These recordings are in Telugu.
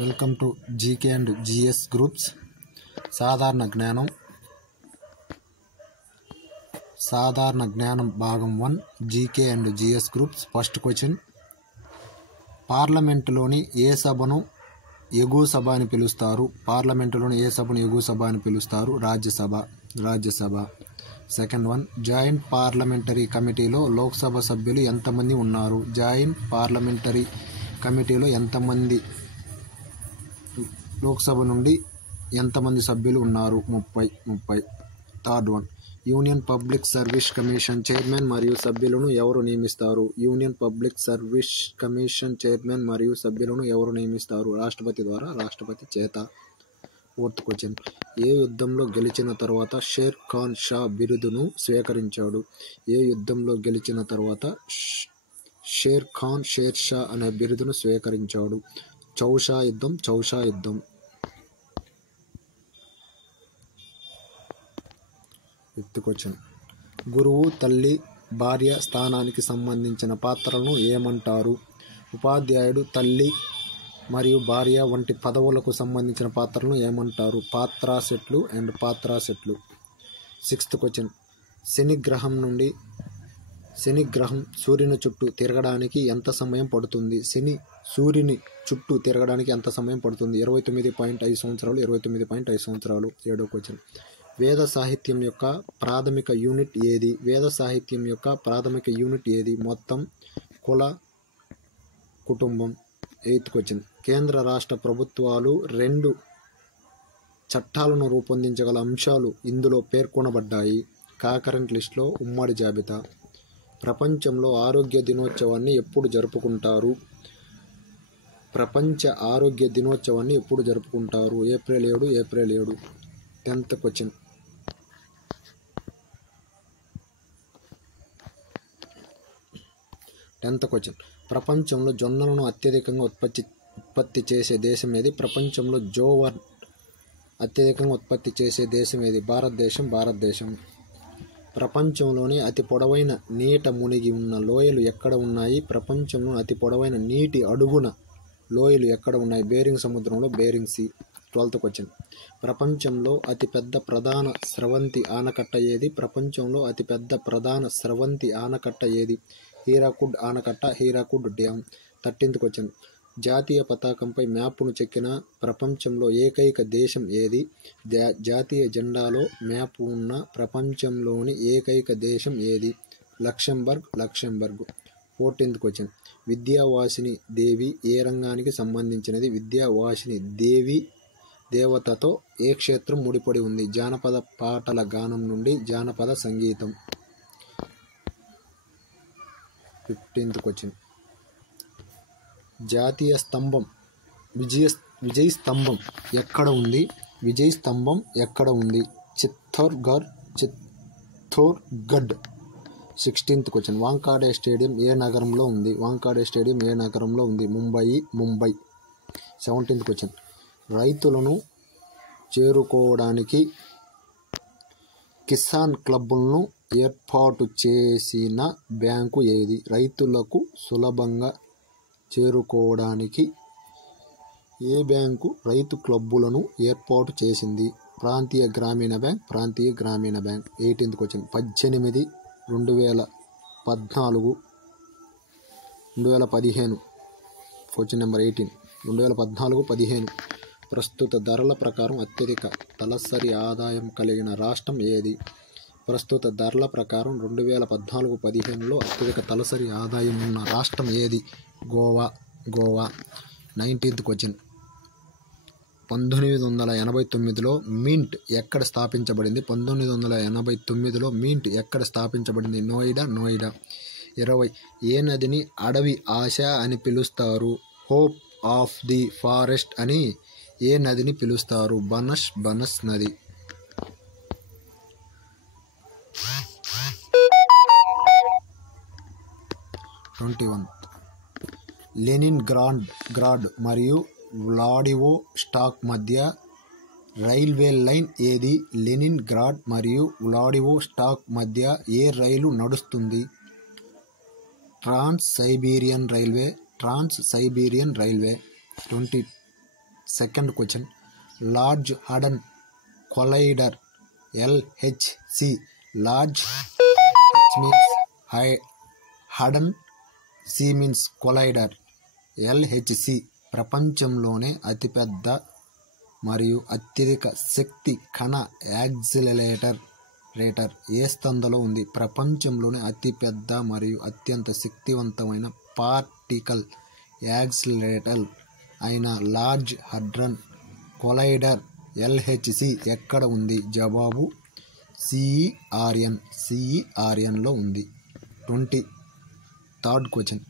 Welcome to GK and GS groups. సాధారణ జ్ఞానం భాగం 1 GK and GS groups. First question, పార్లమెంటులోని ఏ సభను ఎగువ సభ అని పిలుస్తారు? పార్లమెంటులోని ఏ సభను ఎగువ సభ అని పిలుస్తారు? Rajya Sabha. Second one, joint parliamentary కమిటీలో లోక్సభ సభ్యులు ఎంతమంది ఉన్నారు? జాయింట్ పార్లమెంటరీ కమిటీలో ఎంతమంది, లోక్సభ నుండి ఎంతమంది సభ్యులు ఉన్నారు? 30. Third one, union public service commission chairman మరియు సభ్యులను ఎవరు నియమిస్తారు? Union public service commission chairman మరియు సభ్యులను ఎవరు నియమిస్తారు? రాష్ట్రపతి ద్వారా, రాష్ట్రపతి చేత. ఫోర్త్ క్వశ్చన్, ఏ యుద్ధంలో గెలిచిన తర్వాత షేర్ ఖాన్ షా బిరుదును స్వీకరించాడు? ఏ యుద్ధంలో గెలిచిన తర్వాత షేర్ ఖాన్ షేర్ షా అనే బిరుదును స్వీకరించాడు? చౌషా యుద్ధం. ఫిఫ్త్ క్వశ్చన్, గురువు, తల్లి, భార్య స్థానానికి సంబంధించిన పాత్రలను ఏమంటారు? ఉపాధ్యాయుడు, తల్లి మరియు భార్య వంటి పదవులకు సంబంధించిన పాత్రలను ఏమంటారు? పాత్రాసెట్లు. సిక్స్త్ క్వశ్చన్, శని గ్రహం సూర్యుని చుట్టూ తిరగడానికి ఎంత సమయం పడుతుంది? సూర్యుని చుట్టూ తిరగడానికి ఎంత సమయం పడుతుంది? 29.5 సంవత్సరాలు. 29.5 సంవత్సరాలు. 7వ క్వశ్చన్, వేద సాహిత్యం యొక్క ప్రాథమిక యూనిట్ ఏది? మొత్తం, కుల, కుటుంబం. 8th క్వశ్చన్, కేంద్ర రాష్ట్ర ప్రభుత్వాలు 2 చట్టాలను రూపొందించగల అంశాలు ఇందులో పేర్కొనబడ్డాయి. కాకరెంట్ లిస్టులో ఉమ్మడి జాబితా. ప్రపంచంలో ఆరోగ్య దినోత్సవాన్ని ఎప్పుడు జరుపుకుంటారు? ఏప్రిల్ 7. 10th క్వశ్చన్, ప్రపంచంలో జొన్నలను అత్యధికంగా ఉత్పత్తి చేసే దేశం ఏది? ప్రపంచంలో జోవర్ అత్యధికంగా ఉత్పత్తి చేసే దేశం ఏది? భారతదేశం. ప్రపంచంలోని అతి పొడవైన నీట మునిగి ఉన్న లోయలు ఎక్కడ ఉన్నాయి? ప్రపంచంలో అతి పొడవైన నీటి అడుగున లోయలు ఎక్కడ ఉన్నాయి? బేరింగ్ సముద్రంలో, బేరింగ్ సీ. 12th క్వశ్చన్, ప్రపంచంలో అతిపెద్ద ప్రధాన స్రవంతి ఆనకట్ట ఏది? ప్రపంచంలో అతిపెద్ద ప్రధాన స్రవంతి ఆనకట్ట ఏది? హీరాకుడ్ ఆనకట్ట, హీరాకుడ్ డ్యామ్. 13th క్వశ్చన్, జాతీయ పతాకంపై మ్యాప్ను చెక్కిన ప్రపంచంలో ఏకైక దేశం ఏది? జాతీయ జెండాలో మ్యాప్ ఉన్న ప్రపంచంలోని ఏకైక దేశం ఏది? లక్సెంబర్గ్. 14th క్వశ్చన్, విద్యావాసిని దేవి ఏ రంగానికి సంబంధించినది? విద్యావాసిని దేవతతో ఏ క్షేత్రం ముడిపడి ఉంది? జానపద పాటల గానం నుండి జానపద సంగీతం. 15th క్వశ్చన్, జాతీయ స్తంభం విజయ్ స్తంభం ఎక్కడ ఉంది? చిత్తోర్గఢ్. 16th క్వశ్చన్, వాంఖాడే స్టేడియం ఏ నగరంలో ఉంది? ముంబై. 17th క్వశ్చన్, రైతులను చేరుకోవడానికి కిసాన్ క్లబ్లను ఏర్పాటు చేసిన బ్యాంకు ఏది? రైతులకు సులభంగా చేరుకోవడానికి ఏ బ్యాంకు రైతు క్లబ్బులను ఏర్పాటు చేసింది? ప్రాంతీయ గ్రామీణ bank. 18th question, 2015 question number 18. 2014-15 ప్రస్తుత ధరల ప్రకారం అత్యధిక తలసరి ఆదాయం కలిగిన రాష్ట్రం ఏది? ప్రస్తుత ధరల ప్రకారం 2014-15లో అత్యధిక తలసరి ఆదాయం ఉన్న రాష్ట్రం ఏది? గోవా. 19th క్వశ్చన్, 1989లో మింట్ ఎక్కడ స్థాపించబడింది? 1989లో మింట్ ఎక్కడ స్థాపించబడింది? నోయిడా. 20, ఏ నదిని అడవి ఆశ అని పిలుస్తారు? హోప్ ఆఫ్ ది ఫారెస్ట్ అని ఏ నదిని పిలుస్తారు? బనస్ నది. 21, లెనిన్ గ్రాడ్ మరియు వ్లాడివోస్టాక్ మధ్య రైల్వే లైన్ ఏది? లెనిన్ గ్రాడ్ మరియు వ్లాడివోస్టాక్ మధ్య ఏ రైలు నడుస్తుంది? Trans Siberian railway. 22, second question, large hadron collider LHC, large H means hadron, C means collider, LHC ప్రపంచంలోనే అతిపెద్ద మరియు అత్యధిక శక్తి కణ యాక్సిలరేటర్ ఏ సంస్థలో ఉంది? ప్రపంచంలోనే అతిపెద్ద మరియు అత్యంత శక్తివంతమైన పార్టికల్ యాక్సిలరేటర్ అయిన లార్జ్ హడ్రన్ కొలైడర్ LHC ఎక్కడ ఉంది? జవాబు CERNలో ఉంది. 23rd క్వశ్చన్,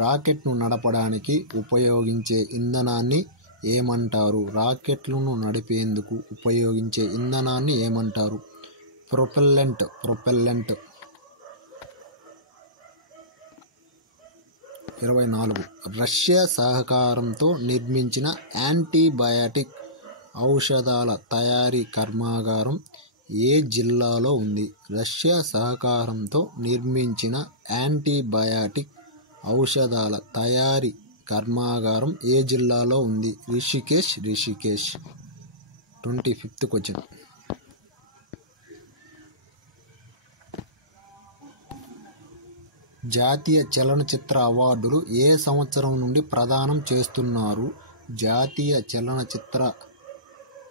రాకెట్ను నడపడానికి ఉపయోగించే ఇంధనాన్ని ఏమంటారు? రాకెట్లను నడిపేందుకు ఉపయోగించే ఇంధనాన్ని ఏమంటారు? ప్రొపెల్లెంట్. 24, రష్యా సహకారంతో నిర్మించిన యాంటీబయాటిక్ ఔషధాల తయారీ కర్మాగారం ఏ జిల్లాలో ఉంది? రష్యా సహకారంతో నిర్మించిన యాంటీబయాటిక్ ఔషధాల తయారీ కర్మాగారం ఏ జిల్లాలో ఉంది? రిషికేష్. 25th క్వశ్చన్, జాతీయ చలనచిత్ర అవార్డులు ఏ సంవత్సరం నుండి ప్రదానం చేస్తున్నారు? జాతీయ చలనచిత్ర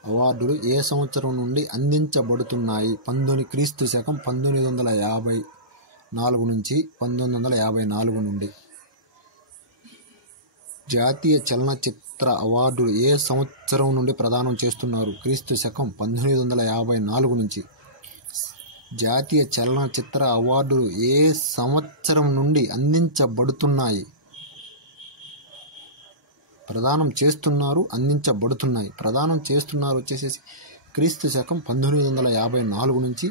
అవార్డులు ఏ సంవత్సరం నుండి అందించబడుతున్నాయి? క్రీస్తు శకం 1954 నుంచి 1954 నుండి. జాతీయ చలనచిత్ర అవార్డులు ఏ సంవత్సరం నుండి ప్రదానం చేస్తున్నారు? క్రీస్తు శకం 1954 నుంచి. జాతీయ చలనచిత్ర అవార్డులు ఏ సంవత్సరం నుండి అందించబడుతున్నాయి? ప్రదానం చేస్తున్నారు, అందించబడుతున్నాయి. ప్రదానం చేస్తున్నారు వచ్చేసేసి క్రీస్తు శకం 1954 నుంచి.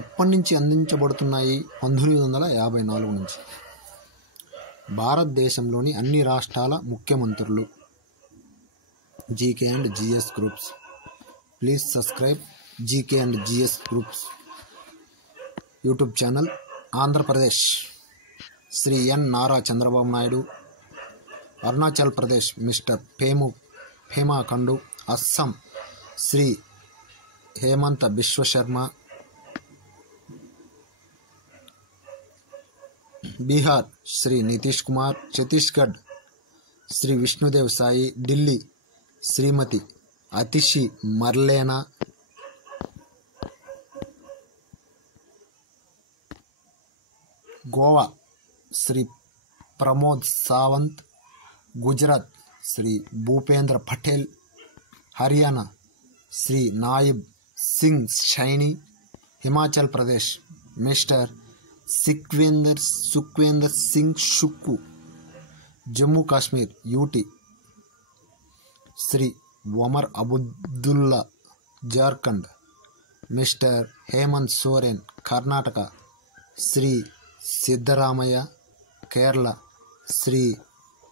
ఎప్పటి నుంచి అందించబడుతున్నాయి? 1954 నుంచి. భారతదేశంలోని అన్ని రాష్ట్రాల ముఖ్యమంత్రులు. GK and GS groups. Please subscribe GK and GS groups YouTube channel. Andhra Pradesh Shri N Nara Chandrababu Naidu. Arunachal Pradesh mister Pema Khandu. Assam Shri Himanta Biswa Sarma. Bihar Shri Nitish Kumar. Chhattisgarh Shri Vishnudeo Sai. Delhi Shrimati Atishi Marlena. Goa Shri Pramod Sawant. Gujarat Shri Bhupendra Patel. Haryana Shri Nayab Singh Saini. Himachal Pradesh mister Sukhvinder Singh Sukhu. Jammu Kashmir UT Shri Omar Abdullah. Jharkhand mister Hemant Soren. Karnataka Shri Siddaramaiah. Kerala Shri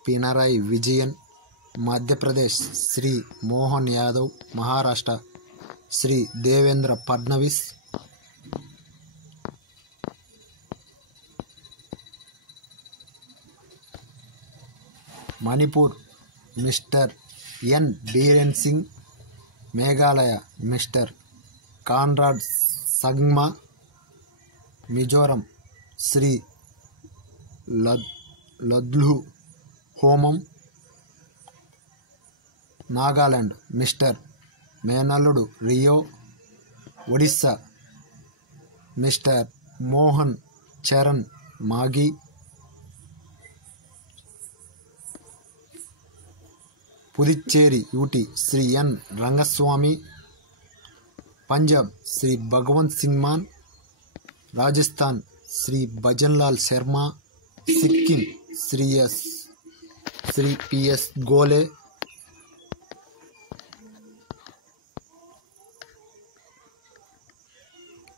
Pinarayi Vijayan. Madhya Pradesh Shri Mohan Yadav. Maharashtra Shri Devendra Fadnavis. Manipur mister N Biren Singh. Meghalaya mister Conrad Sangma. Mizoram Shri Lalduhoma. Nagaland mister మేనల్లుడు Rio. Odisha mister Mohan Charan Majhi. Puducherry UT Shri N Rangasamy. Punjab Shri Bhagwant Singh Mann. Rajasthan Shri Bhajanlal Sharma. Sikkim Shri PS Golay.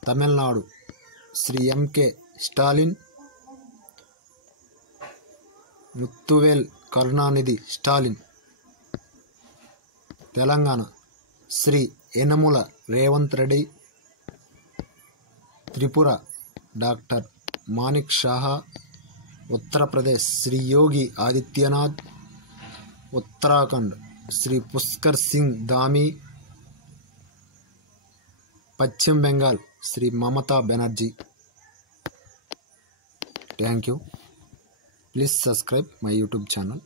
Tamil Nadu Shri MK Stalin. Muthuvel Karunanidhi Stalin. Telangana Shri Yanamala Revanth Reddy. Tripura doctor Manik Saha. Uttar Pradesh Shri Yogi Adityanath. Uttarakhand Shri Pushkar Singh Dhami. Paschim Bengal Shri Mamata Banerjee. Thank you. Please subscribe my YouTube channel.